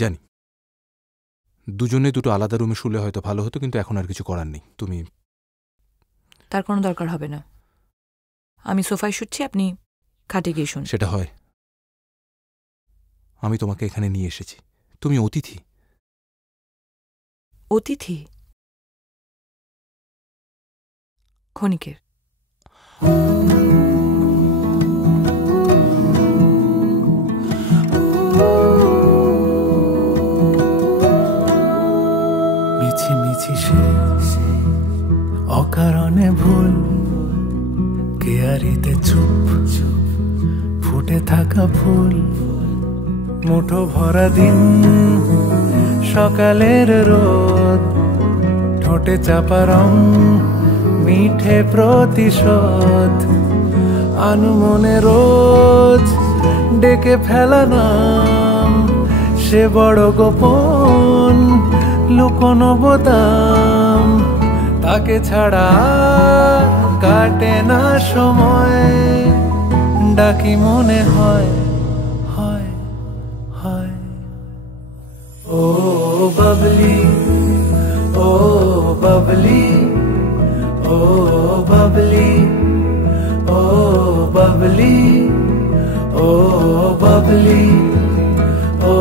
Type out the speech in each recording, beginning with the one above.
জানি দুজনে দুটো আলাদা রুমে শুলে হয়তো ভালো হতো, কিন্তু এখন আর কিছু করার নেই। তুমি তার কোনো দরকার হবে না। আমি সোফায় শুচ্ছি, আপনি খাটে গিয়ে শুন। সেটা হয়? আমি তোমাকে এখানে নিয়ে এসেছি, তুমি অতিথি। অতিথি ক্ষণিকের। মিছিমিছি সে অকারণে ভুল, কেয়ারিতে চুপ ফুটে থাকা ফুল, মুঠো ভরা দিন সকালের রোদ, ঠোঁটে চাপা রং মিঠে প্রতিশোধ, আনুমনে রোজ ডেকে ফেলা নাম, সে বড় গোপন লুকোনো বোতাম, তাকে ছাড়া কাটে না সময়, ডাকি মনে হয় হয় হয়। ও বাবলি, ও বাবলি, ও বাবলি, ও বাবলি, ও বাবলি, ও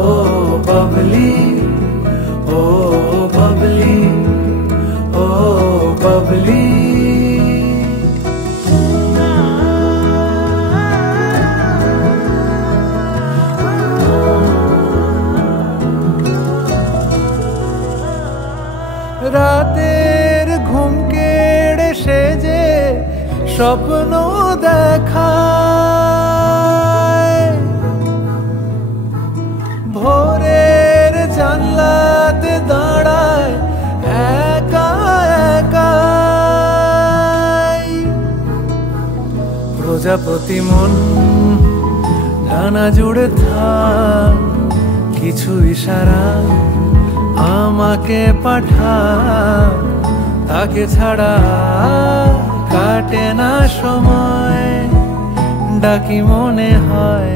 বাবলি, ও বাবলি, ও বাবলি। রাতের ঘুম কেড়ে সে যে স্বপ্ন দেখায়, ভোরের জানলাতে দাঁড়ায় একা একা, প্রজাপতি মন ডানা জুড়ে থাক, কিছু ইশারা আমাকে পাঠা, তাকে ছাড়া কাটে না সময়, ডাকি মনে হয়